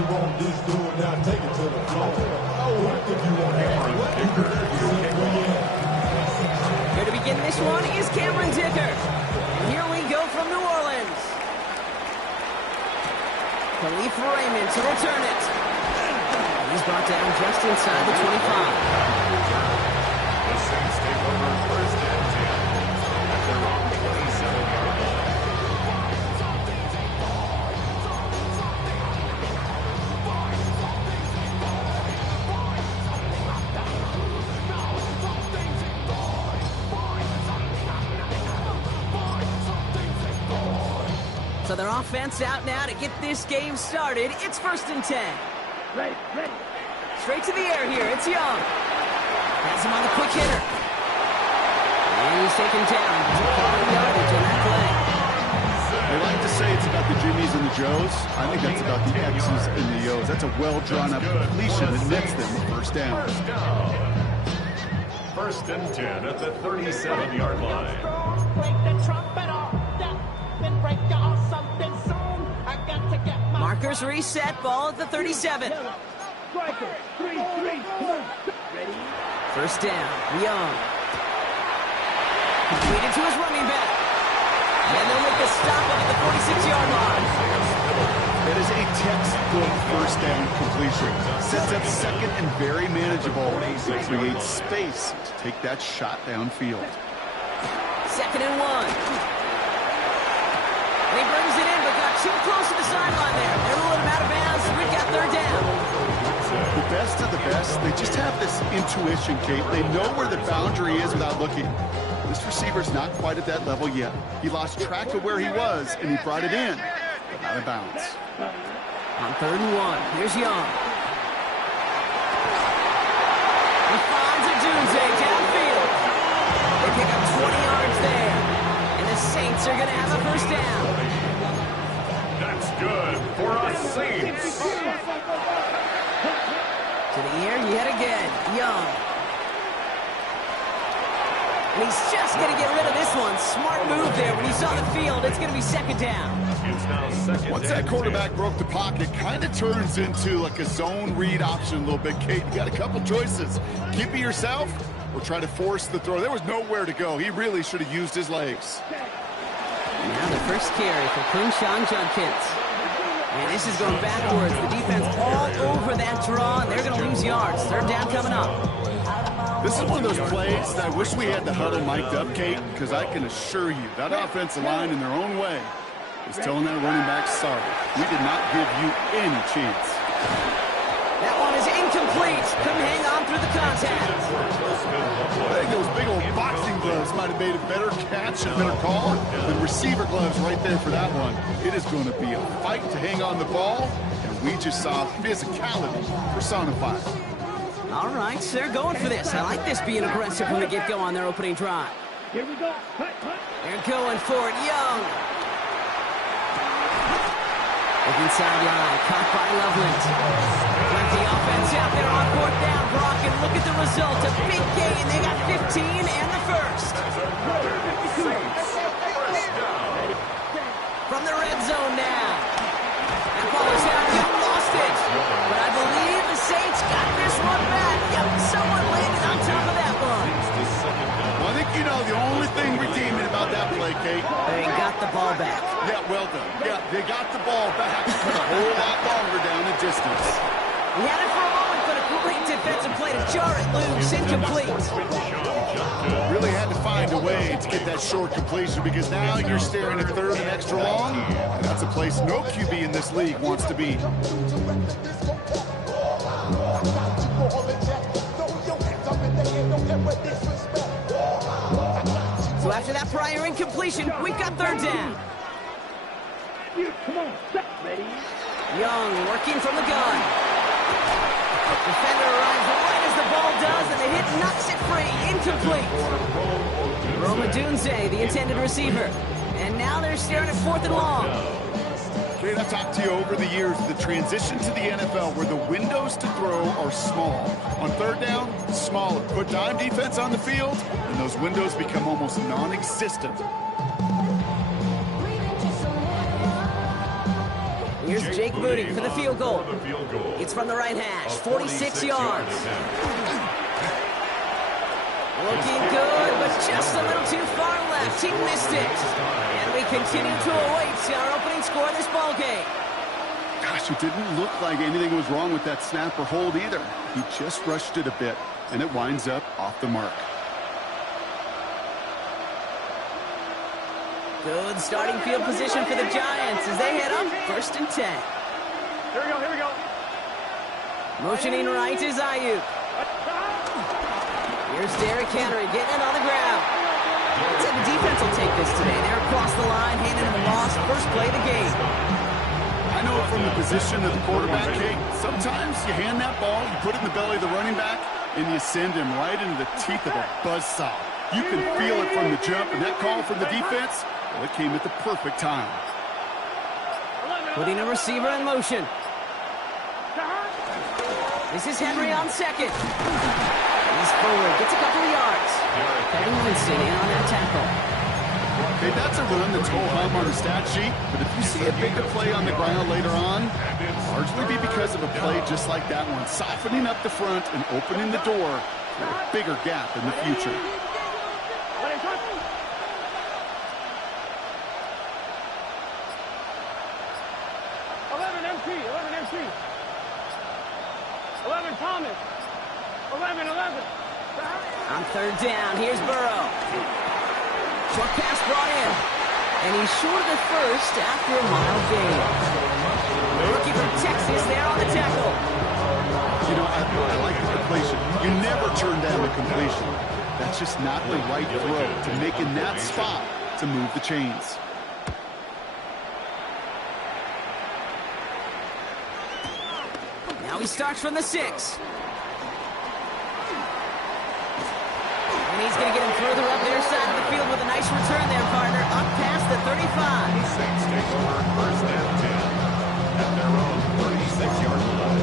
you want this dude, now take it to the floor. Oh, I think you want Here to begin this one is Cameron Dicker. And here we go from New Orleans. Khalif Raymond to return it. He's brought down just inside the 25. The Saints take over first and 10 at their own 27-yard line. So their offense out now to get this game started. It's 1st and 10. Ready. Straight to the air here. It's Young. Has him on the quick hitter. And he's taken down. Quality yardage on that play. They like to say it's about the Jimmies and the Joes. I think that's about the X's and the O's. That's a well-drawn-up completion that nets them a first down. First down. 1st and 10 at the 37-yard line. Markers reset. Ball at the 37. First down. Young. Completed to his running back. And they'll make a stop up at the 46-yard line. That is a textbook first down completion. Sets up second and very manageable. Creates space to take that shot downfield. 2nd and 1. And he brings it in, but got too close to the sideline there. They're ruling him out of bounds. We've got 3rd down. The best of the best, they just have this intuition, Kate. They know where the boundary is without looking. This receiver's not quite at that level yet. He lost track of where he was, and he brought it in, but out of bounds. On 3rd and 1, here's Young. He finds a Dunze downfield. They pick up 20 yards there. And the Saints are going to have a first down. That's good for us Saints. To the air yet again. Young. And he's just going to get rid of this one. Smart move there. When he saw the field, it's going to be 2nd down. It's now 2nd. Once that quarterback broke the pocket, kind of turns into like a zone read option a little bit, Kate. You got a couple choices. Keep it yourself or try to force the throw. There was nowhere to go. He really should have used his legs. Now the first carry for Quinshawn Judkins. And this is going backwards. The defense all over that draw, and they're going to lose yards. 3rd down coming up. This is one of those plays that I wish we had the huddle mic'd up, Kate, because I can assure you that offensive line in their own way is telling that running back, sorry, we did not give you any chance. That one is incomplete. Couldn't hang on through the contact. I think those big old boxing gloves might have made a better catch, a better call than receiver gloves right there for that one. It is going to be a fight to hang on the ball, and we just saw physicality personified. All right, they're going for this. I like this being aggressive from the get-go on their opening drive. Here we go. They're going for it. Young. Looking sideline. Caught by Loveland. With the offense out there on 4th down. Brock, and look at the result. A big gain. They got 15 and the first. From the red zone now. That ball is out. Young lost it. But I believe the Saints got this one back. Yep, someone landed on top of that one. Well, I think you know the only thing redeeming about that play, Kate. They got the ball back. Yeah, well done. Yeah, they got the ball back. But a whole lot longer down the distance. He had it for a moment, but a great defensive play to jar it loose. Incomplete. Really had to find a way to get that short completion because now you're staring at 3rd and extra long. And that's a place no QB in this league wants to be. So after that prior incompletion, we've got 3rd down. Come on, ready. Young working from the gun. Defender arrives right as the ball does, and the hit knocks it free. Incomplete. Roma Dunze, the intended receiver. And now they're staring at 4th and long. Great, I've talked to you over the years, the transition to the NFL where the windows to throw are small. On 3rd down, smaller. Put dime defense on the field, and those windows become almost non-existent. Here's Jake Moody for the field goal. It's from the right hash, 46 yards. Looking good, but just a little too far left. He missed it. And we continue to await our opening score of this ballgame. Gosh, it didn't look like anything was wrong with that snap or hold either. He just rushed it a bit, and it winds up off the mark. Good starting field position for the Giants as they head up 1st and 10. Here we go. Motioning right is Ayuk. Here's Derrick Henry getting it on the ground. Looks like the defense will take this today. They're across the line, handing him a loss. First play of the game. I know from the position of the quarterback, Kate, sometimes you hand that ball, you put it in the belly of the running back, and you send him right into the teeth of a buzzsaw. You can feel it from the jump, and that call from the defense, well, it came at the perfect time. Putting a receiver in motion. This is Henry on second. He's forward, gets a couple of yards. Kevin Winston in on that tackle. Okay, that's a run that's ho-hum on the stat sheet, but if you see a bigger play on the ground later on, largely be because of a play just like that one, softening up the front and opening the door for a bigger gap in the future. 11 Thomas. 11. On 3rd down, here's Burrow. Short pass brought in. And he's short of the first after a mile gain. The rookie from Texas there on the tackle. You know, I like the completion. You never turn down a completion. That's just not the right throw to make in that spot to move the chains. Now he starts from the 6. And he's going to get him further up their side of the field with a nice return there, partner. Up past the 35. Saints take over 1st and 10 at their own 36-yard line.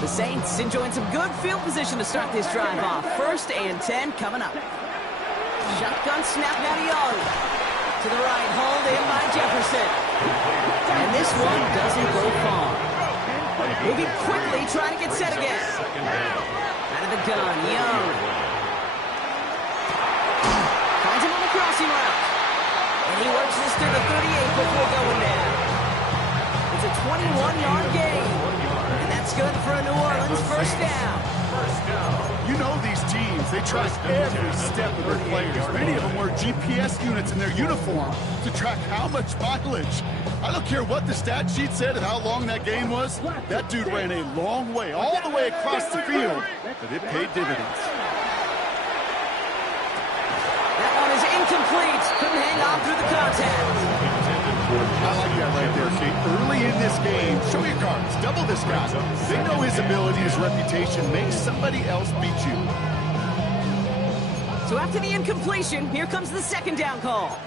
The Saints enjoying some good field position to start this drive off. 1st and 10 coming up. Shotgun snap now to Young. To the right, hauled in by Jefferson. And this one doesn't go far. Moving quickly, trying to get set again. Out of the gun, Young. Finds him on the crossing route. And he works this through the 38 before going down. It's a 21-yard gain. And that's good for a New Orleans 1st down. You know these teams, they track every step of their players. Many of them wear GPS units in their uniform to track how much mileage. I don't care what the stat sheet said and how long that gain was. That dude ran a long way, all the way across the field, but it paid dividends. That one is incomplete. Couldn't hang on through the contact. I like that right there, Kate. Early in this game, show your cards. Double this guy. They know his ability, his reputation makes somebody else beat you. So after the incompletion, here comes the 2nd down call.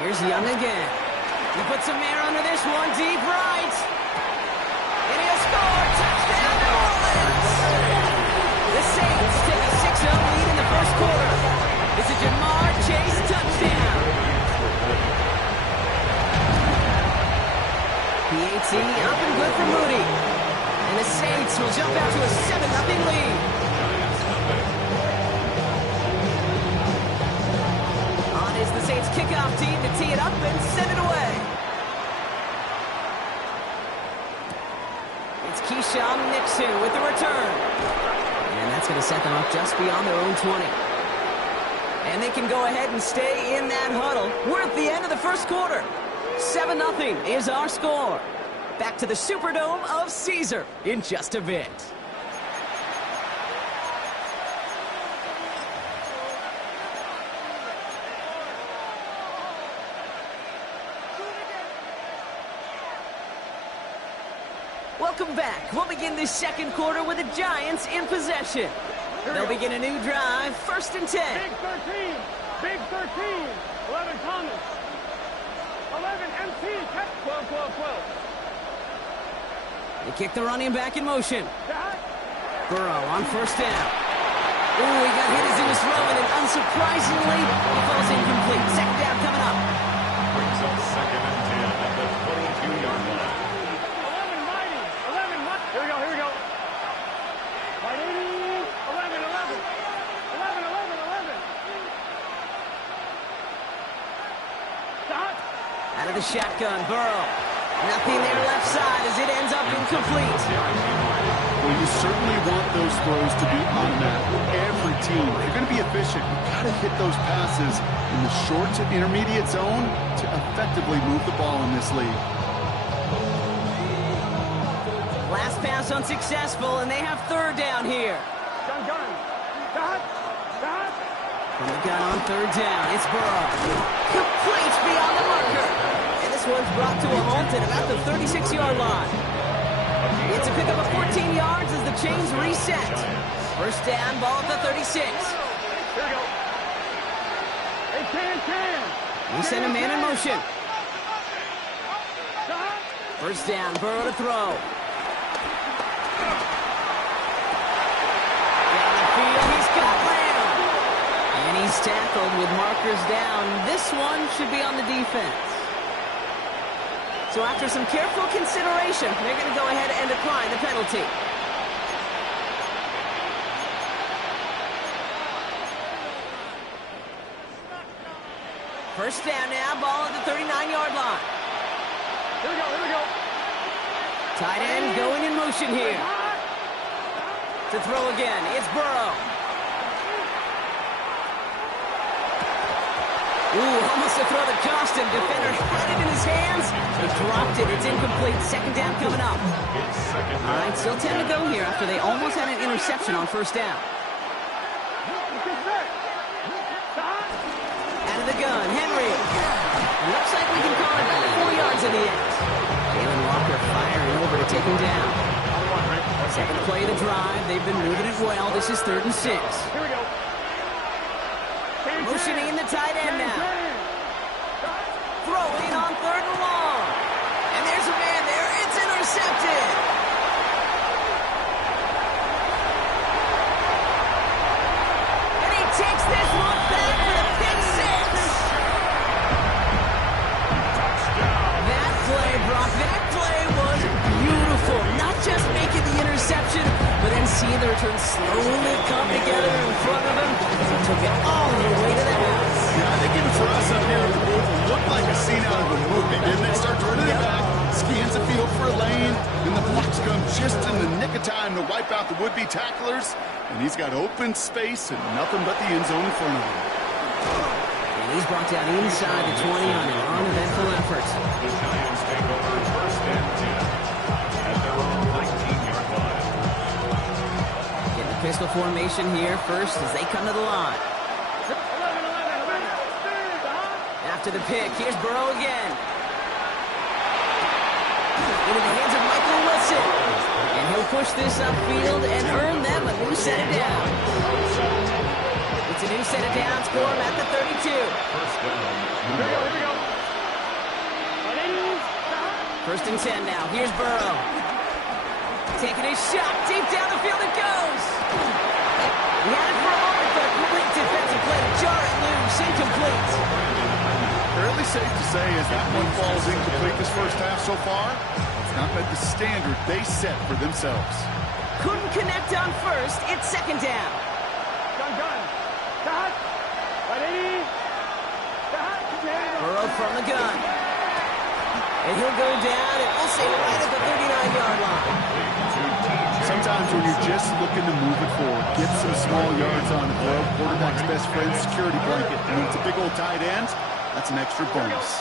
Here's Young again. He puts some air under this one, deep right. And he'll score. Touchdown, New Orleans. The Saints take a 6-0 lead in the 1st quarter. It's a Jamar Chase touchdown. PAT up and good for Moody. And the Saints will jump out to a 7-0 lead. On is the Saints kickoff team to tee it up and send it away. It's Keyshawn Nixon with the return. And that's going to set them up just beyond their own 20. And they can go ahead and stay in that huddle. We're at the end of the 1st quarter. 7-0 is our score. Back to the Superdome of Caesar in just a bit. Welcome back. We'll begin this 2nd quarter with the Giants in possession. They'll begin a new drive, 1st and 10. Big 13. 11 Thomas. 11 MC. 12. They kick the running back in motion. Burrow on 1st down. Ooh, he got hit as he was throwing, and unsurprisingly, he falls incomplete. Second down coming up. Brings up 2nd and 10 at the 22-yard line. 11 mighty. 11 mighty. Here we go, here we go. Mighty. 11, 11. 11, 11, 11. Stop. Out of the shotgun, Burrow. Nothing there left side as it ends up incomplete. Well, you certainly want those throws to be automatic. Every team, if you're going to be efficient, you've got to hit those passes in the short to intermediate zone to effectively move the ball in this league. Last pass unsuccessful, and they have third down here. Gun, gun. Stop. Stop. From the gun on third down, it's Burrow. Complete beyond the marker. And this one's brought to a halt at about the 36-yard line. It's a pickup of 14 yards as the chains reset. First down, ball at the 36. Here we go. Hey, can. We send a man in motion. Stop. First down, Burrow to throw. Down the field, he's got Lamb. And he's tackled with markers down. This one should be on the defense. So after some careful consideration, they're going to go ahead and decline the penalty. First down now, ball at the 39-yard line. Here we go, here we go. Tight end going in motion here. To throw again, it's Burrow. Ooh, almost a throw that cost him. Defender had it in his hands. He dropped it. It's incomplete. Second down coming up. All right, still 10 to go here after they almost had an interception on first down. Out of the gun, Henry. Looks like we can call it about 4 yards in the end. Jalen Walker firing over to take him down. Second play of the drive. They've been moving it well. This is 3rd and 6. Here we go. Motioning in the tight end now. Throwing on 3rd and long. And there's a man there. It's intercepted. And he takes this one back for the pick six. That play, Brock, that play was beautiful. Not just making the interception, but then seeing the return slowly come together in front of him. He took it all the way to the house. Yeah, I think even for us up here in the booth, it looked like a scene out of a movie, didn't it? Starts running it back, scans the field for a lane, and the blocks come just in the nick of time to wipe out the would-be tacklers, and he's got open space and nothing but the end zone in front of him. And he's brought down inside the 20 on an uneventful effort. The Giants take over 1st and 10 at their own 19-yard line. Getting the pistol formation here first as they come to the line. 11, 11, 11. After the pick, here's Burrow again. Into the hands of Michael Wilson. And he'll push this upfield and earn them a new set of downs. It's a new set of downs for him at the 32. First down. Here we go, here we go. 1st and 10 now. Here's Burrow. Taking his shot. Deep down the field it goes. He had it for a moment, but a complete defensive play to jar it loose. Incomplete. Fairly safe to say as that one falls incomplete this first half so far, it's not met the standard they set for themselves. Couldn't connect on first. It's 2nd down. Gun, gun. Stop. Ready. Stop. Burrow from the gun. And he'll go down and we'll say right at the 39-yard line. Sometimes when you're just looking to move it forward, get some small yards on the throw, quarterback's best friend, security blanket. And when it's a big old tight end, that's an extra bonus.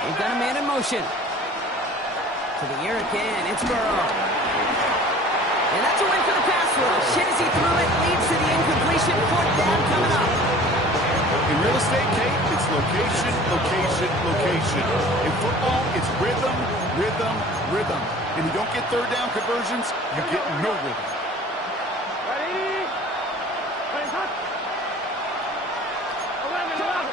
They've got a man in motion. To the air again, it's Burrow. And that's a win for the pass rush. Hit as he threw it, leads to the incompletion. 4th down coming up. In real estate, Kate, it's location, location, location. In football, it's rhythm, rhythm, rhythm. And you don't get 3rd down conversions, you get no rhythm. Ready. Ready, touch. 11, 11.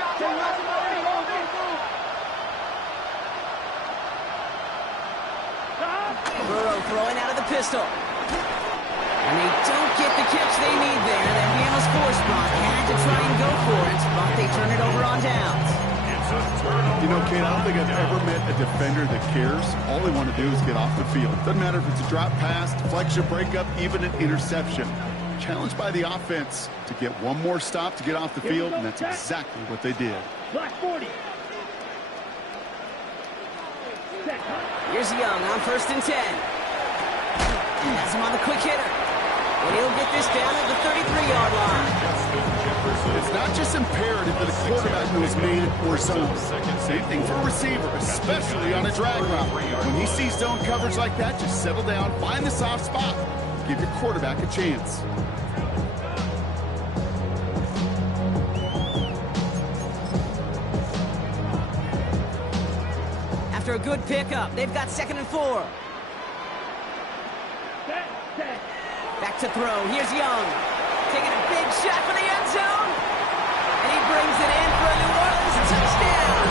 Stop. Burrow throwing out of the pistol. And they don't get the catch they need there. That handles force block. Had to try and go for it, but they turn it over on downs. It's a turnover. You know, Kate, I don't think I've ever met a defender that cares. All they want to do is get off the field. Doesn't matter if it's a drop pass, deflection, breakup, even an interception. Challenged by the offense to get one more stop to get off the field, and that's exactly what they did. Black 40. Here's Young on 1st and 10. Has him on the quick hitter. And he'll get this down at the 33-yard line. It's not just imperative that a quarterback knows man or zone. Same thing for a receiver, especially on a drag route. When he sees zone coverage like that, just settle down, find the soft spot. Give your quarterback a chance. After a good pickup, they've got 2nd and 4. Back to throw. Here's Young. Taking a big shot for the end zone. And he brings it in for a New Orleans touchdown.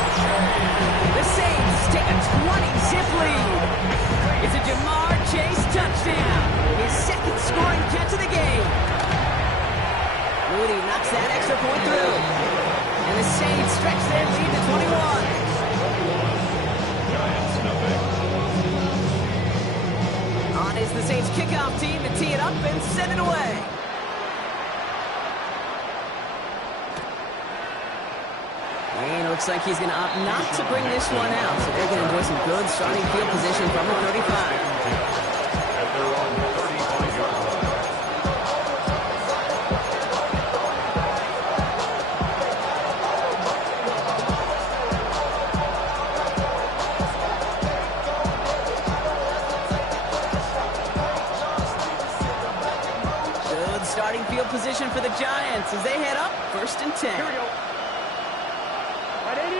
The Saints take a 20-zip lead. It's a Jamar Chase touchdown. His 2nd scoring catch of the game. Moody knocks that extra point through. And the Saints stretch their lead to 21. On is the Saints kickoff team to tee it up and send it away. And it looks like he's going to opt not to bring this one out. So they're going to enjoy some good starting field position from the 35. At their own 35-yard line. Good starting field position for the Giants as they head up 1st and 10. Here we go. Right 80.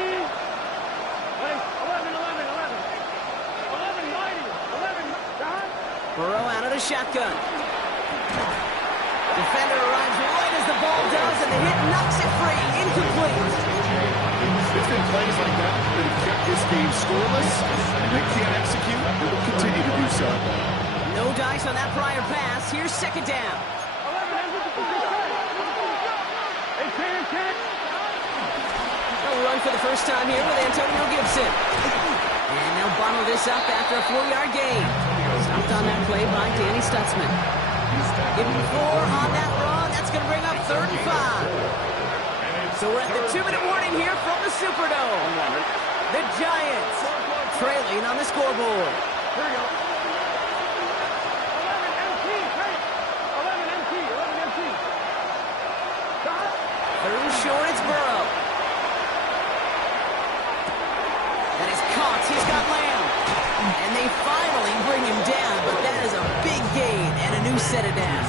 Right, 11, 11, 11. 11, mighty. 11, John. Burrow out of the shotgun. Defender arrives right as the ball does, and the hit knocks it free. Incomplete. It's been plays like that that have kept this game scoreless, and they can't execute. They will continue to do so. No dice on that prior pass. Here's 2nd down. 11, 10. A run for the first time here with Antonio Gibson. And they'll bottle this up after a 4-yard gain. Stopped on that play by Danny Stutzman. Give him 4 on that run. That's going to bring up 3rd and 5. So we're at the 2-minute warning here from the Superdome. The Giants trailing on the scoreboard. Here we go. 11 MT. 11 MT. 11 MT. John. 3rd and short, it's Burrow. That is caught. He's got Lamb. And they finally bring him down, but that is a big gain and a new set of downs.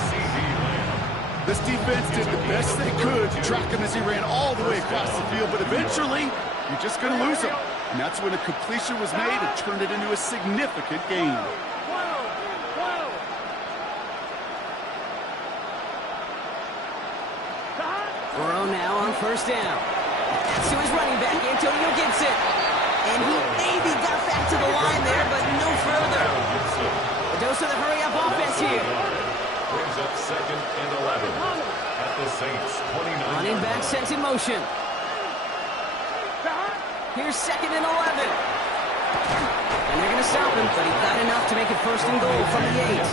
This defense did the best they could to track him as he ran all the way across the field, but eventually, you're just going to lose him. And that's when a completion was made and turned it into a significant gain. Burrow now on 1st down. That's to his running back, Antonio Gibson. And he maybe got back to the line there, but no further. A dose of the hurry-up offense here. Brings up 2nd and 11 at the Saints 29. Running back sent in motion. Here's 2nd and 11. And they're going to stop him, but he got enough to make it 1st and goal from the 8.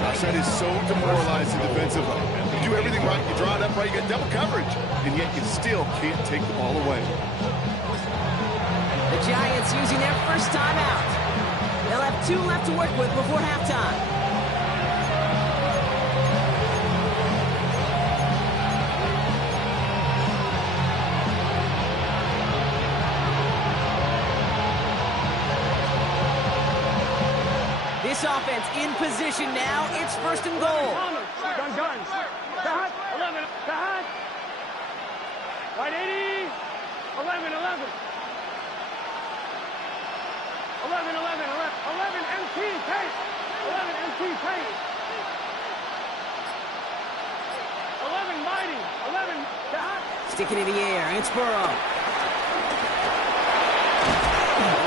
Gosh, that is so demoralizing defensively. You do everything right, you draw it up right, you get double coverage, and yet you still can't take the ball away. The Giants using their first timeout. They'll have 2 left to work with before halftime. This offense in position now. It's 1st and goal. Guns. Cut. 11. Cut. Right 80. 11, 11. 11, 11, 11 MT pace. 11 MT pace. 11 mighty. 11 cut. Sticking in the air. It's Burrow.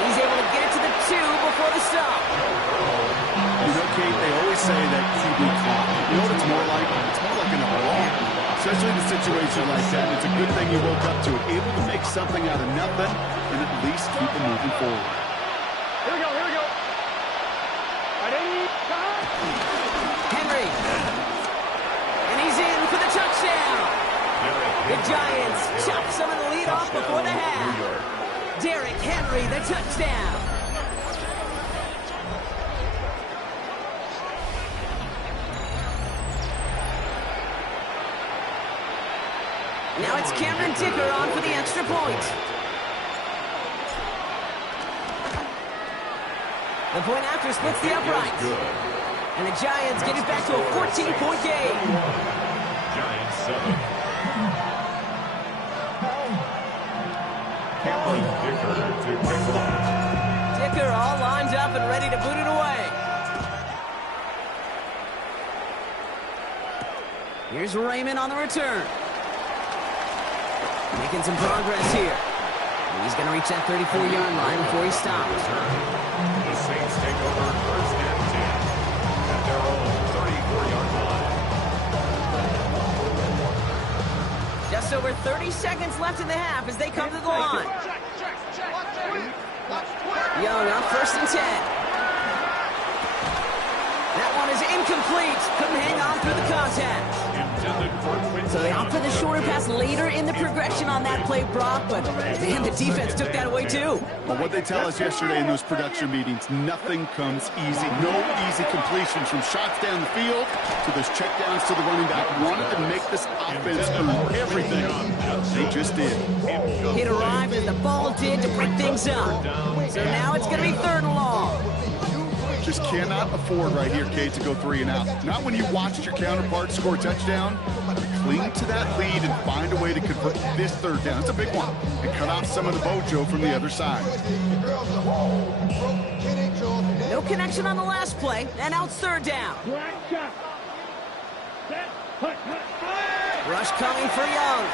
He's able to get it to the 2 before the stop. You know, Kate, they always say that QB clock. You know what it's more like? It's more like an alarm. Especially in a situation like that. It's a good thing you woke up to it. Able to make something out of nothing and at least keep it moving forward. Here we go, here we go. Ready, start. Henry. And he's in for the touchdown. The Giants chop some of the lead off before the half. Derrick Henry, the touchdown. Now it's Cameron Dicker on for the extra point. The point after splits the upright. And the Giants get it back to a 14-point game. Giants 7. Cameron Dicker to kick off. Dicker all lined up and ready to boot it away. Here's Raymond on the return. Making some progress here. And he's going to reach that 34-yard line before he stops. The Saints take over first and 10 at their own 34-yard line. Just over 30 seconds left in the half as they come to the line. Young up first and 10. That one is incomplete. Couldn't hang on through the contact. So they opt for the shorter pass later in the progression on that play, Brock, but man, the defense took that away too. Well, what they tell us yesterday in those production meetings, nothing comes easy. No easy completions from shots down the field to those checkdowns to the running back. Wanted to make this offense earn everything. They just did. Hit arrived as the ball did to break things up. So now it's going to be 3rd and long. Just cannot afford right here, Kate, to go 3 and out. Not when you watched your counterpart score a touchdown. Cling to that lead and find a way to convert this 3rd down. It's a big one. And cut off some of the mojo from the other side. No connection on the last play, and now it's 3rd down. Rush coming for Young.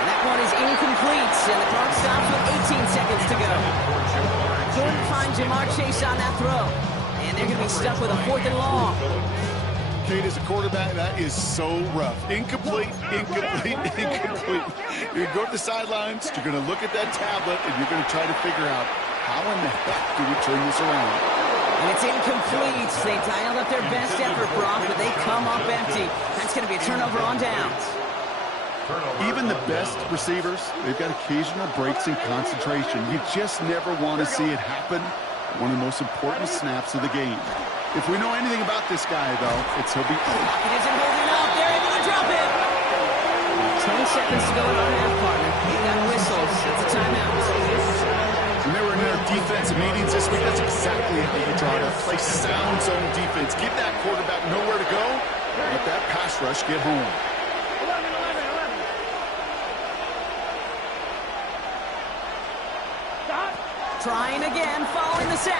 And that one is incomplete, and the clock stops with 18 seconds to go. Couldn't find Jamar Chase on that throw. And they're going to be stuck with a 4th and long. Kate, as a quarterback, that is so rough. Incomplete, incomplete, incomplete. You're going to go to the sidelines, you're going to look at that tablet, and you're going to try to figure out how in the heck do we turn this around. And it's incomplete. They dialed up their best effort, Brock, but they come up empty. That's going to be a turnover on downs. Even the best receivers, they've got occasional breaks in concentration. You just never want to see it happen. One of the most important snaps of the game. If we know anything about this guy, though, it's he'll be... It isn't holding up. They're able to drop it. 10 seconds to go in our half, partner. You got whistles. It's a timeout. When they were in their defensive meetings this week, that's exactly how you draw it up. Play sound zone defense. Give that quarterback nowhere to go. Let that pass rush get home. 11. Stop. Trying again, following the sack.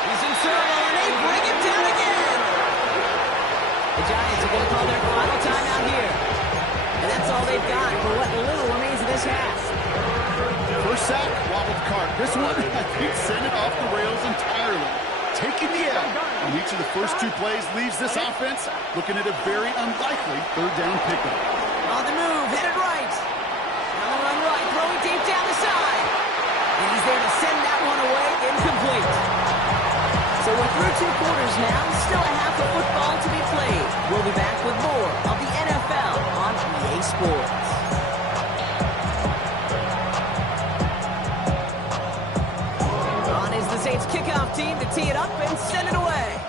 He's in trouble, and they bring him down again. The Giants are going to call their final timeout here. And that's all they've got for what little remains of this half. First sack, wobbled the cart. This one, I think, sent it off the rails entirely. Taking the L on each of the first 2 plays leaves this offense looking at a very unlikely 3rd down pickup. On the move, headed right. On the run right, throwing deep down the side. And he's there to send that one away, incomplete. So we're through 2 quarters now, still a half of football to be played. We'll be back with more of the NFL on EA Sports. On is the Saints kickoff team to tee it up and send it away.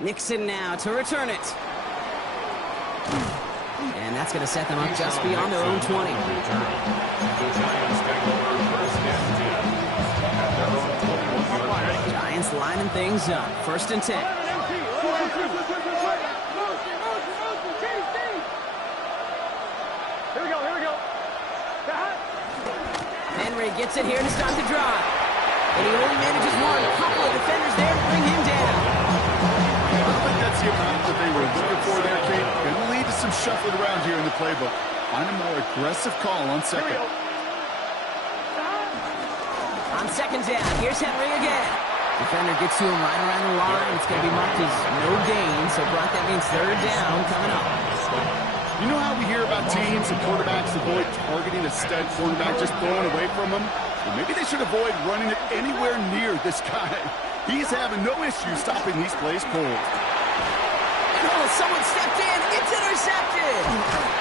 Nixon now to return it. And that's going to set them up just beyond their own 20. The Giants take over first and 10 at their own 21-yard line. Giants lining things up. 1st and 10. Here we go. Henry gets it here to start the drive. And he only manages one. A couple of defenders there to bring him down. I don't think that's the amount that they were looking for there, Kate. Going to lead to some shuffling around here in the playbook. Find a more aggressive call on 2nd. On second down, here's Henry again. Defender gets to him right around the line. It's going to be marked as no gain. So, Brock, that means third down coming up. You know how we hear about teams and quarterbacks avoid targeting a stud quarterback, just throwing away from him? Well, maybe they should avoid running it anywhere near this guy. He's having no issue stopping these plays cold. And someone stepped in. It's intercepted.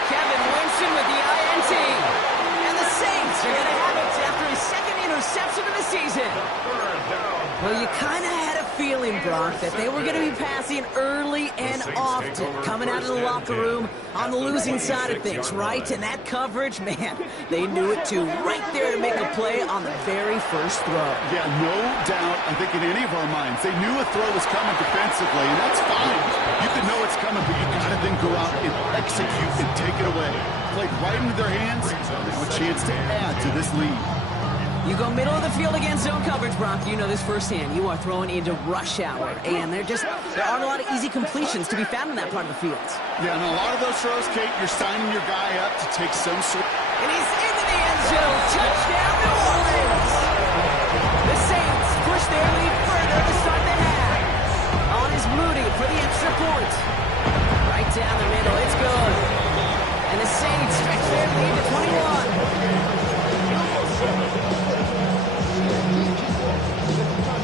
Kevin Winston with the INT. And the Saints are going to have it after his second interception of the season. Well, you kind of had a feeling, Brock, that they were going to be passing early and often, coming out of the locker room on the losing side of things, right? And that coverage, man, they knew it too. Right there to make a play on the very first throw. Yeah, no doubt, I think in any of our minds, they knew a throw was coming defensively, and that's fine. You can know it's coming, but you got to then go out and execute and take it away. Played right into their hands, now a chance to add to this lead. You go middle of the field against zone coverage, Brock. You know this firsthand. You are throwing into rush hour, and there aren't a lot of easy completions to be found in that part of the field. Yeah, and a lot of those throws, Kate, you're signing your guy up to take some sort. And he's into the end zone. Touchdown, New Orleans. The Saints push their lead further to start the half. On is Moody for the extra point. Right down the middle. It's good. And the Saints stretch their lead to 21.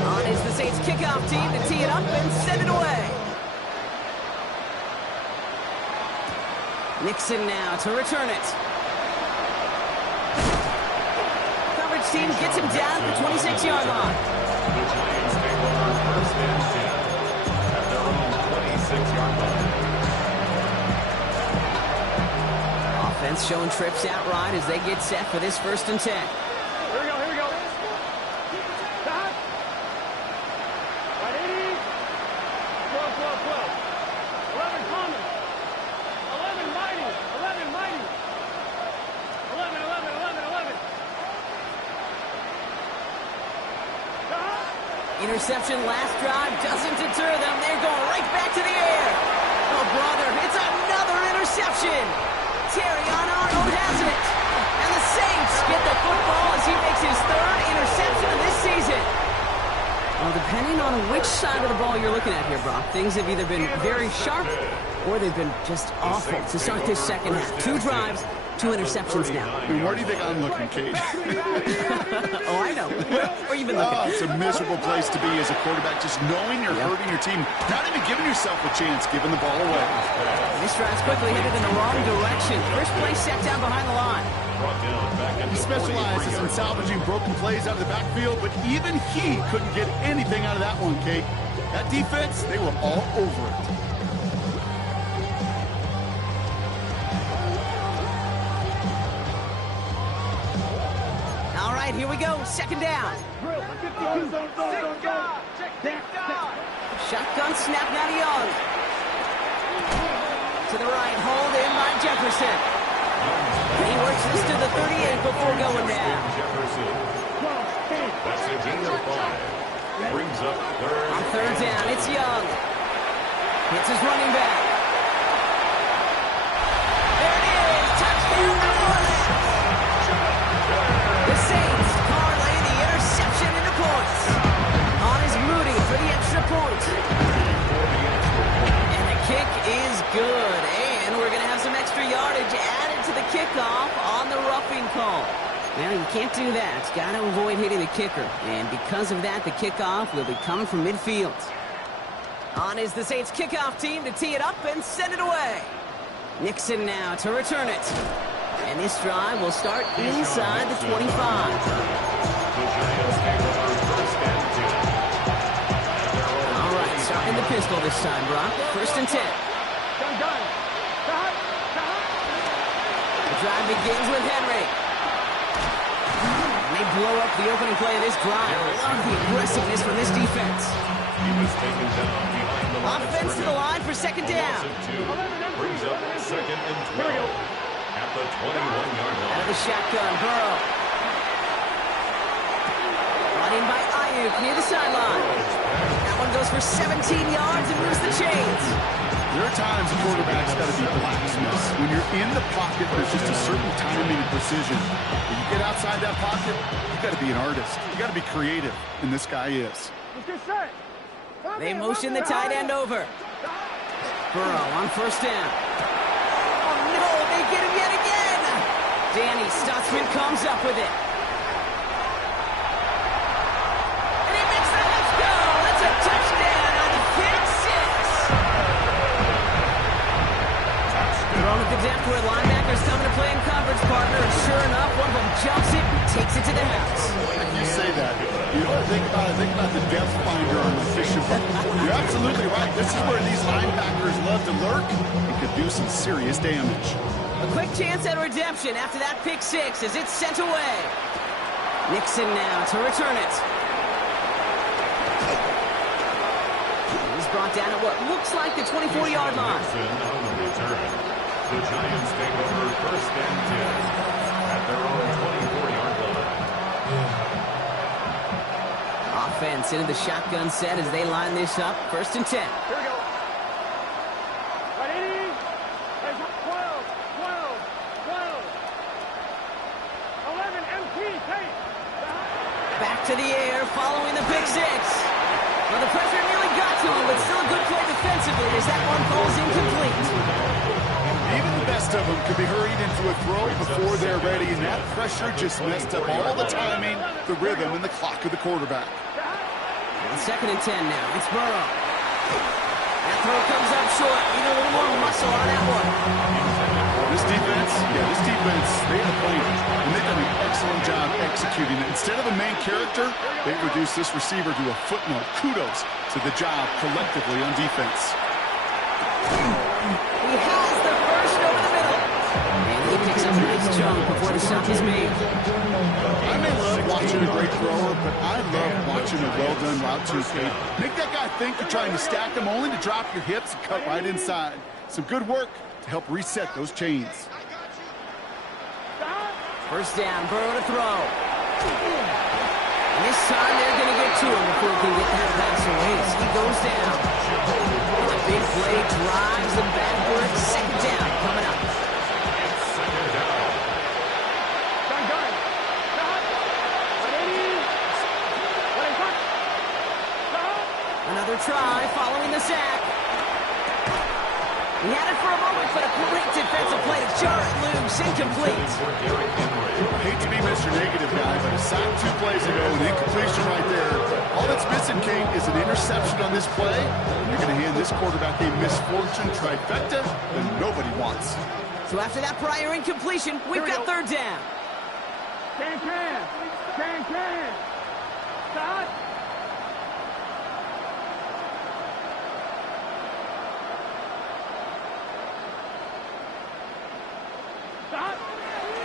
On is the Saints kickoff team to tee it up and send it away. Nixon now to return it. Coverage team gets him down to the 26-yard line. The Giants take over first and 10 at their own 26-yard line. Offense showing trips out right as they get set for this first and 10. Here we go, here we go. Stop. Right, 80. 12, 12, 12. 11 common. 11 mighty. 11 mighty. 11, 11, 11, 11. Stop. Interception last drive doesn't deter them. They're going right back to the air. Oh, brother, it's another interception. Terrion Arnold has it. And the Saints get the football as he makes his third interception of this season. Well, depending on which side of the ball you're looking at here, Brock, things have either been very sharp or they've been just awful to start this second half. 2 drives, 2 interceptions now. And where do you think I'm looking, Kate? Oh, I know. Where you been looking? Oh, it's a miserable place to be as a quarterback, just knowing you're hurting your team, not even giving yourself a chance, giving the ball away. This drive's quickly headed in the wrong direction. First play set down behind the line. He specializes in salvaging broken plays out of the backfield, but even he couldn't get anything out of that one, Kate. That defense, they were all over it. All right, here we go. Second down. Shotgun snap now to Young. To the right, hold in by Jefferson. He works this to the 38 before going down. Jefferson. That's a gain of 5. Brings up third. On third down, it's Young. Hits his running back. There it is. Touchdown, New Orleans. The Saints parlay the interception into points. On is Moody for the extra point. And the kick is good. And we're going to have some extra yardage added to the kickoff on the roughing call. Well, you can't do that. Got to avoid hitting the kicker. And because of that, the kickoff will be coming from midfield. On is the Saints kickoff team to tee it up and send it away. Nixon now to return it. And this drive will start inside the 25. The Giants take over first and 10. All right, starting the pistol this time, Brock. First and 10. Done. Stop. Stop. The drive begins with Henry. And they blow up the opening play of this drive. Love the aggressiveness from this defense. He was taken down behind the line. Offense to the line for second down. Brings up second and 12 at the 21-yard Out of line. the shotgun, Burrow. Brought in by Ayuk near the sideline. That one goes for 17 yards and moves the chains. There are times you quarterback's got to be blacksmiths. When you're in the pocket, there's just a certain timing and precision. When you get outside that pocket, you got to be an artist. You got to be creative, and this guy is. Let's get set. They motion the tight end over. Burrow on first down. Oh, no, they get him yet again. Danny Stutzman comes up with it. And he makes the let's go. That's a touchdown on the pick six. Thrown at the depth where linebackers coming to play in coverage, partner. And sure enough, one of them jumps it and takes it to the house. You say that. You know, think about the depth finder on the fishing boat. You're absolutely right. This is where these linebackers love to lurk and could do some serious damage. A quick chance at redemption after that pick six as it's sent away. Nixon now to return it. He's brought down at what looks like the 24-yard line. Nixon on the return. The Giants take over first and 10 at their own 24-yard line. Offense into the shotgun set as they line this up. First and 10. Here we go. Right, 80. There's 12, 12, 12. 11, MT, take. Back to the air following the pick six. Well, the pressure nearly got to him, but still a good play defensively as that one falls incomplete. Even the best of them could be hurried into a throw before they're ready, and that pressure just messed up all the timing, the rhythm, and the clock of the quarterback. Second and 10 now. It's Burrow. That throw comes up short. Need a little more muscle on that one. This defense, they had a plan, and they've done an excellent job executing it. Instead of a main character, they reduced this receiver to a footnote. Kudos to the job collectively on defense. He has the first over the middle. And he picks up a nice chunk before the stop is made. I may love watching a great thrower, but I love watching a well-done route to escape. Make that guy think you're trying to stack him only to drop your hips and cut right inside. Some good work to help reset those chains. First down, Burrow to throw. And this time they're going to get to him before he can get that pass away. So he goes down. And a big play drives them backward. Second down coming up. Another try following the sack. He had it for a moment, but a great defensive play to jar it loose. Incomplete. I hate to be Mr. Negative guy, but a sack 2 plays ago, an incompletion right there. All that's missing, Kate, is an interception on this play. You're going to hand this quarterback a misfortune trifecta that nobody wants. So after that prior incompletion, we've got third down. Can. Stop.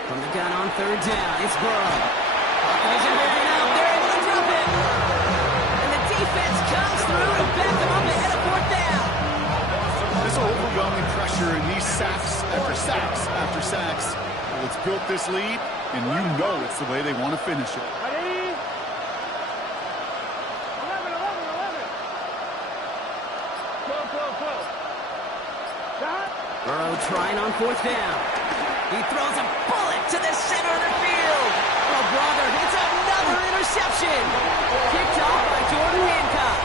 From the gun on third down, it's Burrow. He's moving out. They're able to drop it. And the defense comes through to back them up ahead of fourth down. This overwhelming pressure and these sacks after sacks after sacks. Well, it's built this lead, and you know it's the way they want to finish it. 11. Stop. Burrow trying on fourth down. He throws a bullet to the center of the field. Oh, brother, it's another interception. Kicked off by Jordan Hancock.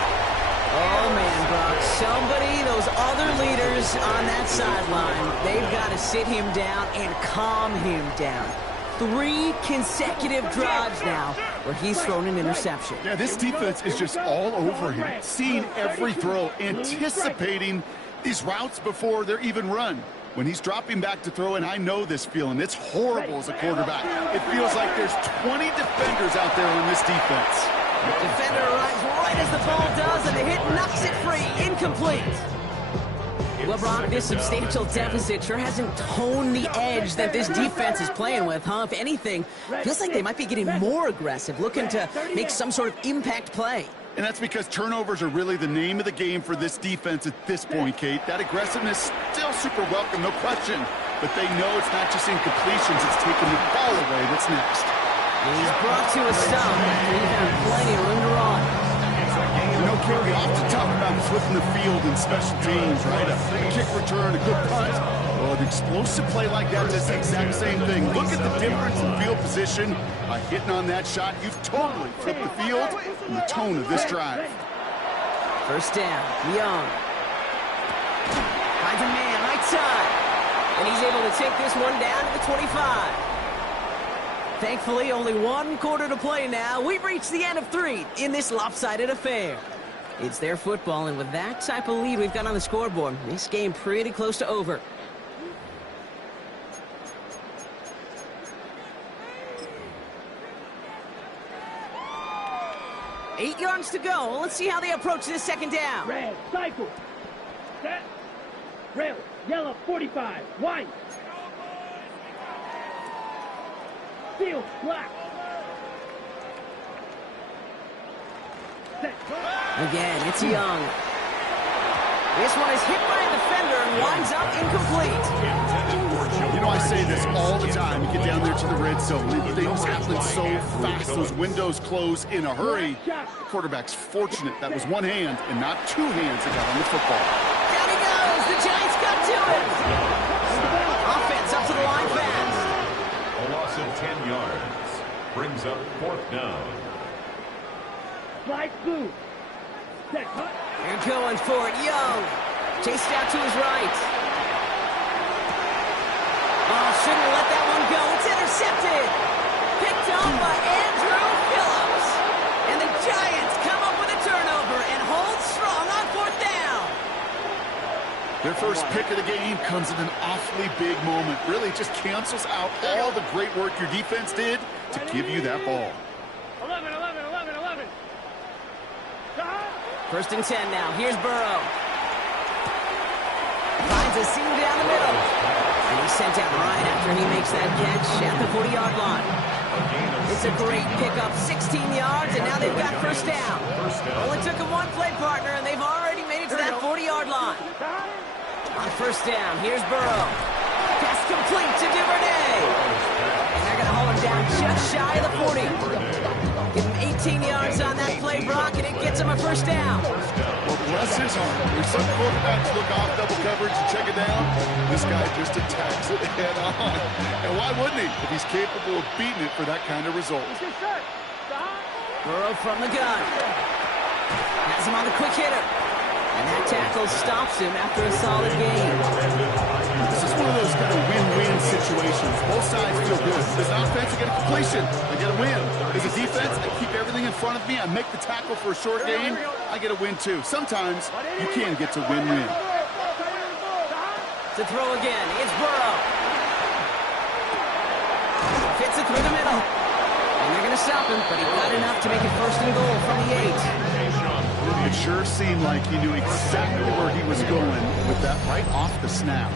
Oh, man, Brock, somebody, those other leaders on that sideline, they've got to sit him down and calm him down. 3 consecutive drives now where he's thrown an interception. Yeah, this defense is just all over him, seeing every throw, anticipating these routes before they're even run. When he's dropping back to throw, and I know this feeling, it's horrible as a quarterback. It feels like there's 20 defenders out there on this defense. The defender arrives right as the ball does, and the hit knocks it free. Incomplete. Well, Brock, this substantial deficit sure hasn't toned the edge that this defense is playing with, huh? If anything, feels like they might be getting more aggressive, looking to make some sort of impact play. And that's because turnovers are really the name of the game for this defense at this point, Kate. That aggressiveness still super welcome, no question. But they know it's not just incompletions, it's taking the ball away that's next. He's brought to a stop after he found plenty of room to run. You know, Okay, we often talk about flipping the field in special teams, right? A kick return, a good punt. Well, an explosive play like that does the exact same thing. Look at the difference in field position. By hitting on that shot, you've totally flipped the field and the tone of this drive. First down, Young. Finds a man, right side. And he's able to take this one down to the 25. Thankfully, only one quarter to play now. We've reached the end of 3 in this lopsided affair. It's their football, and with that type of lead we've got on the scoreboard, this game pretty close to over. Eight yards to go. Let's see how they approach this second down. Red, cycle. Set. Red, yellow, 45. White. Field, black. Set. Again, it's Young. This one is hit by a defender and winds up incomplete. You know, I say this all the time. You get down there to the red zone, and things happen so fast. Those windows close in a hurry. The quarterback's fortunate that was one hand and not two hands that got on the football. Down he goes. The Giants got to it. Offense up to the line fast. A loss of 10 yards brings up 4th down. Slide blue. Set. Cut. They're going for it. Young. Chased out to his right. Oh, shouldn't let that one go. It's intercepted. Picked up by Andrew Phillips. And the Giants come up with a turnover and hold strong on 4th down. Their first pick of the game comes at an awfully big moment. Really just cancels out all the great work your defense did to give you that ball. 11. First and 10 now. Here's Burrow. Finds a seam down the middle. And he's sent out right after he makes that catch at the 40-yard line. It's a great pickup, 16 yards, and now they've got first down. Only took him one play partner, and they've already made it to that 40-yard line. On first down, here's Burrow. Pass complete to Duvernay. And they're going to hold him down just shy of the 40. Give him 18 yards on that play, Brock, and it gets him a first down. Well, bless his heart. There's some quarterbacks look off double coverage and check it down. This guy just attacks it head on. And why wouldn't he if he's capable of beating it for that kind of result? Burrow from the gun. Has him on the quick hitter. And that tackle stops him after a solid game. This is one of those kind of win-win situations. Both sides feel good. As an offense, I get a completion. I get a win. As a defense, I keep everything in front of me. I make the tackle for a short game. I get a win, too. Sometimes you can get to win-win. To throw again, it's Burrow. Fits it through the middle. And they're going to stop him, but he got enough to make it first and goal from the 8. It sure seemed like he knew exactly where he was going with that right off the snap.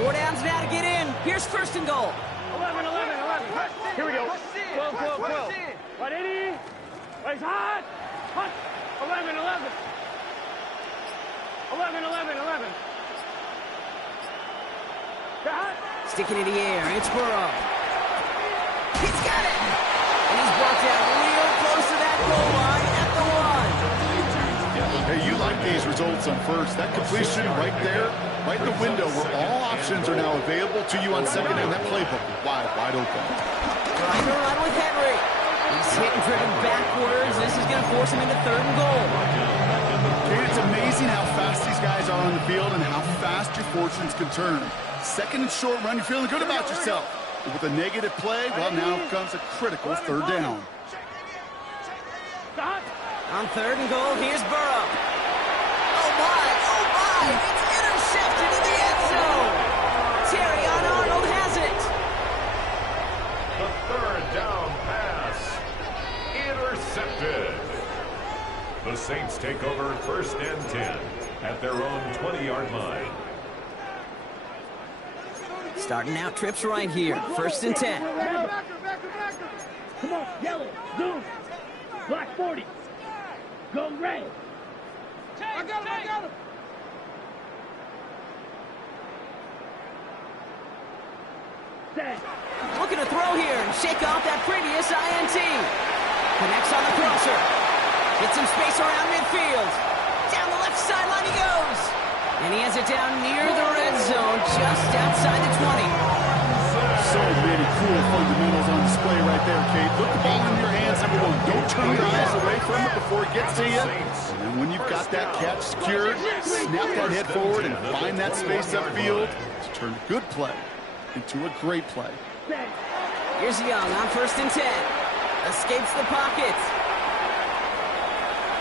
Four downs now to get in. Here's first and goal. 11. Here we go. 12. 180. Raise hot. Hot. 11. 11. Sticking in the air. It's Burrow. He's got it. And he's brought down real close to that goal line at the 1. Hey, you like these results on first. That completion right there, right in the window where all options are now available to you on second, and that playbook wide open. Trying to run with Henry. He's hit and driven backwards. This is going to force him into 3rd and goal. Okay, it's amazing how fast these guys are on the field and how fast your fortunes can turn. Second and short run, you're feeling good about yourself. But with a negative play, well, now comes a critical 3rd down. On 3rd and goal, here's Burrow. Oh my, it's intercepted in the end zone. Terry on Arnold has it. The 3rd down pass. Intercepted. The Saints take over 1st and 10 at their own 20-yard line. Starting out trips right here. 1st and 10. Come on, yellow, zoom. Black 40. Go red. I got him. Looking to throw here and shake off that previous INT. Connects on the crosser. Gets some space around midfield. Down the left sideline he goes. And he has it down near the red zone, just outside the 20. So many cool fundamentals on display right there, Kate. Put the ball in your hands, number one. Don't turn your eyes away from it before it gets to you. And when you've got that catch secured, snap that head forward and find that space upfield to turn a good play into a great play. Here's Young on 1st and 10. Escapes the pocket.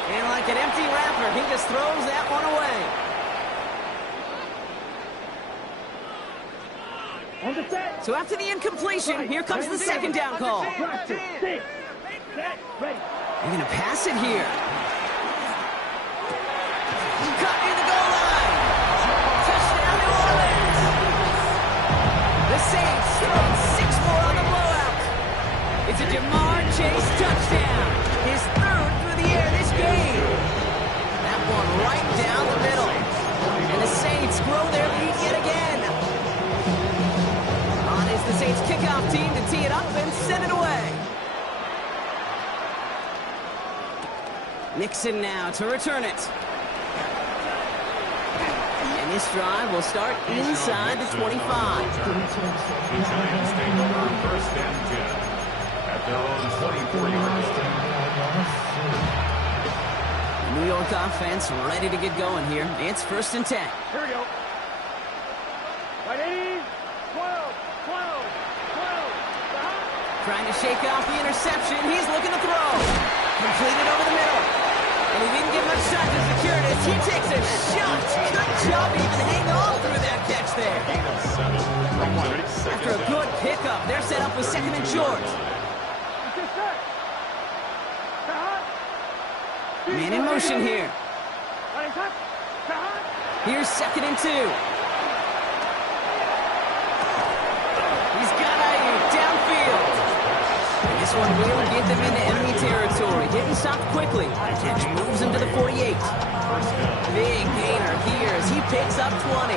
And like an empty wrapper, he just throws that one away. So after the incompletion, here comes the 2nd down call. They're going to pass it here. Cut near the goal line. Touchdown, New Orleans. The Saints throwing 6 more on the blowout. It's a Jamar Chase touchdown. His 3rd through the air this game. That one right down the middle. And the Saints grow their lead yet again. On is the Saints kickoff team to tee it up and send it away. Nixon now to return it. And this drive will start inside the 25. The Giants take over 1st and 10 at their own 24-yard line. New York offense ready to get going here. It's 1st and 10. Here we go. Right 80, 12, 12, 12. Trying to shake off the interception. He's looking to throw. Completed over the middle. And he didn't get much time to secure this. He takes a shot. Good job even hanging on through that catch there. After a good pickup, they're set up with 2nd and short. Man in motion here. Here's 2nd and 2. He's got Ayuk downfield. And this one will get them into enemy territory. Getting stopped quickly. Catch moves him to the 48. Big gainer here as he picks up 20.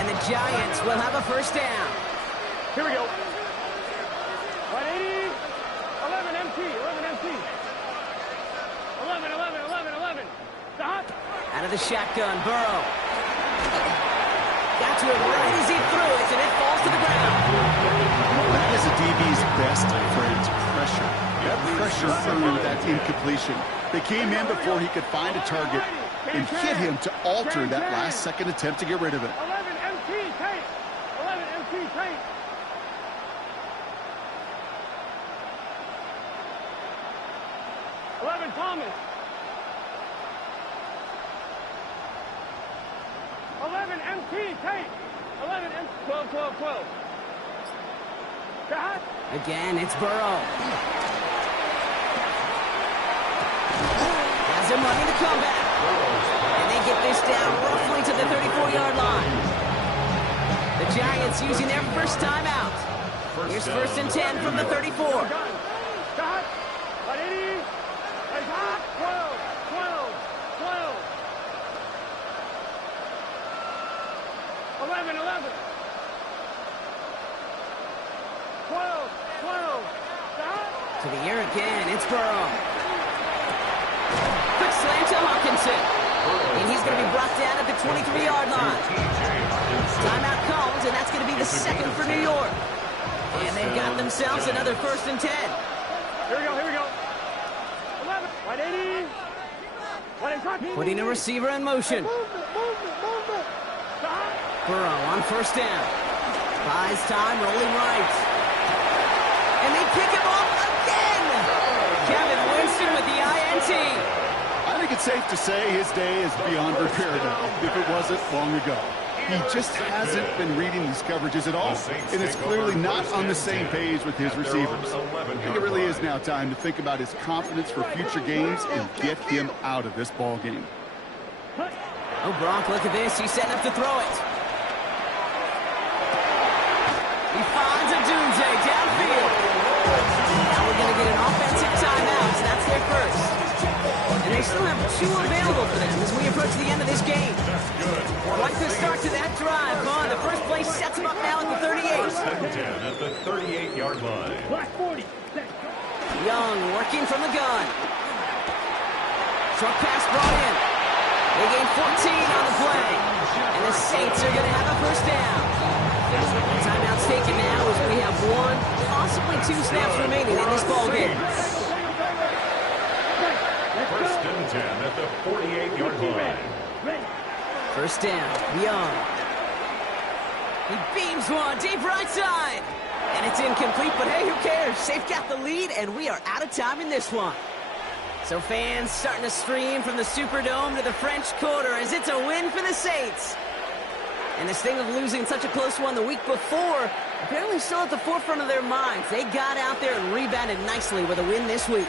And the Giants will have a 1st down. Here we go. 180, 11 MT, 11 MT. 11, 11, 11, 11. Stop. Out of the shotgun, Burrow. Got to it right as he threw it, and it falls to the ground. That is a DB's best friend, pressure. That pressure earned that incompletion. They came in before he could find a target and hit him to alter that last-second attempt to get rid of it. 11 MT, tight. 11 MT, tight. Thomas. 11 MT, tight. 11 MT, 12, 12, 12. Shot. Again, it's Burrow. Has him running the comeback. And they get this down roughly to the 34-yard line. The Giants using their first timeout. Here's 1st and 10 from the 34. Shot. 180. 12, 12, 12. 11, 11. 12, 12. Stop. To the air again, it's Burrow. Quick slant to Hawkinson. And he's going to be brought down at the 23-yard line. Timeout comes, and that's going to be the 2nd for New York. And they've got themselves another 1st and 10. Here we go, here we go. 11, 180. Putting a receiver in motion. Burrow on 1st down. Buys time, rolling right. And they pick him off again. Kevin Winston with the INT. I think it's safe to say his day is beyond repair now, if it wasn't long ago. He just hasn't been reading these coverages at all, and it's clearly not on the same page with his receivers. I think it really is now time to think about his confidence for future games and get him out of this ball game. Oh, Gronk, look at this. He's setting up to throw it. He finds a doomsday downfield. Now we're going to get an offensive timeout. So that's their first. And they still have 2 available for them as we approach the end of this game. That's good. Quite the start to that drive, huh? The first play sets them up now at the 38. Second and 10 at the 38-yard line. Black 40. Young working from the gun. Short pass brought in. They gain 14 on the play. And the Saints are going to have a first down. Timeout's taken now as we have 1, possibly 2 snaps remaining in this ballgame. First and 10 at the 48-yard line. First down, Young. He beams one deep right side. And it's incomplete, but hey, who cares? They've got the lead, and we are out of time in this one. So fans starting to stream from the Superdome to the French Quarter as it's a win for the Saints. And this thing of losing such a close one the week before, apparently still at the forefront of their minds. They got out there and rebounded nicely with a win this week.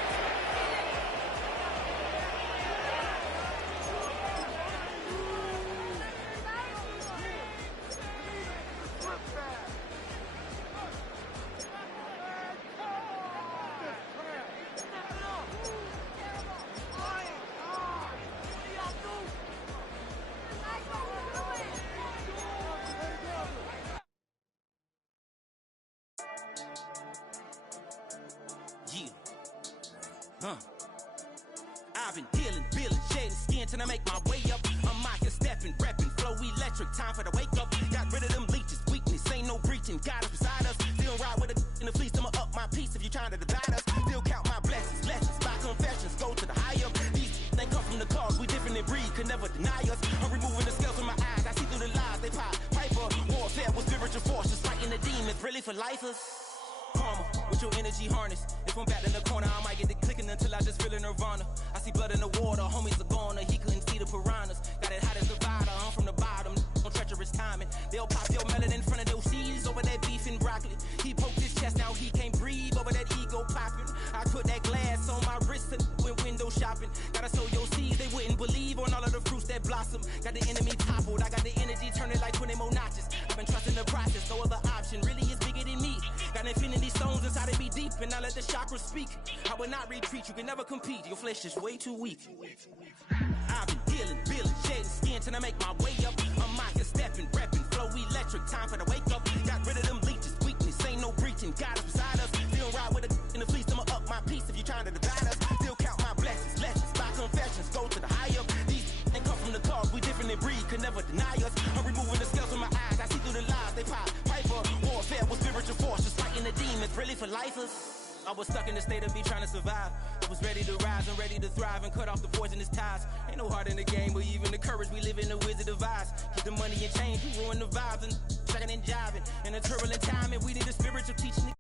I've been dealing, shedding skin till I make my way up. I'm mocking, stepping, repping, flow electric, time for the wake up. Got rid of them leeches, weakness, ain't no breaching. God is beside us, still ride with a in the fleece, I'ma up my piece if you trying to divide us. Still count my blessings, lessons, by confessions, go to the high up. These they come from the cause, we different in breed, could never deny us. I'm removing the scales from my eyes, I see through the lies, they pop. Piper, warfare with spiritual forces, fighting the demons, really for lifers. Karma, with your energy harness. If I'm back in the corner, I might get it clicking until I just feel a nirvana. I see blood in the water, homies are gone, he couldn't see the piranhas. Got it hot as divider, I'm from the bottom, on treacherous timing. They'll pop your melon in front of those seeds over that beef and broccoli. He poked his chest, now he can't breathe over that ego popping. I put that glass on my wrist and went window shopping. Gotta sow your seeds, they wouldn't believe on all of the fruits that blossom. Got the enemy toppled, I got the energy turning like 20 more notches. I've been trusting the process, no other option really is bigger than me. Got infinity stones inside of me deep, and I let the chakras speak. I will not retreat, you can never compete, your flesh is way too weak. I've been dealing, shedding skin till I make my way up. I'm mocking, stepping, repping, flow electric, time for the wake up. Got rid of them leeches, weakness, ain't no breaching. God is beside us, still ride with a in the fleece, I'ma up my piece if you trying to divide us. Still count my blessings, lessons, by confessions, go to the high up. These ain't come from the cause, we different in breed, could never deny us. I'm removing the scales from my eyes, I see through the lies, they pop. Piper, warfare with spiritual forces, fighting the demons, really for lifers. I was stuck in the state of me trying to survive. I was ready to rise and ready to thrive and cut off the poisonous ties. Ain't no heart in the game, but even the courage we live in the wizard of Oz. Keep the money and change, we ruin the vibes and checking and jiving. In a turbulent time, and we need a spiritual teaching.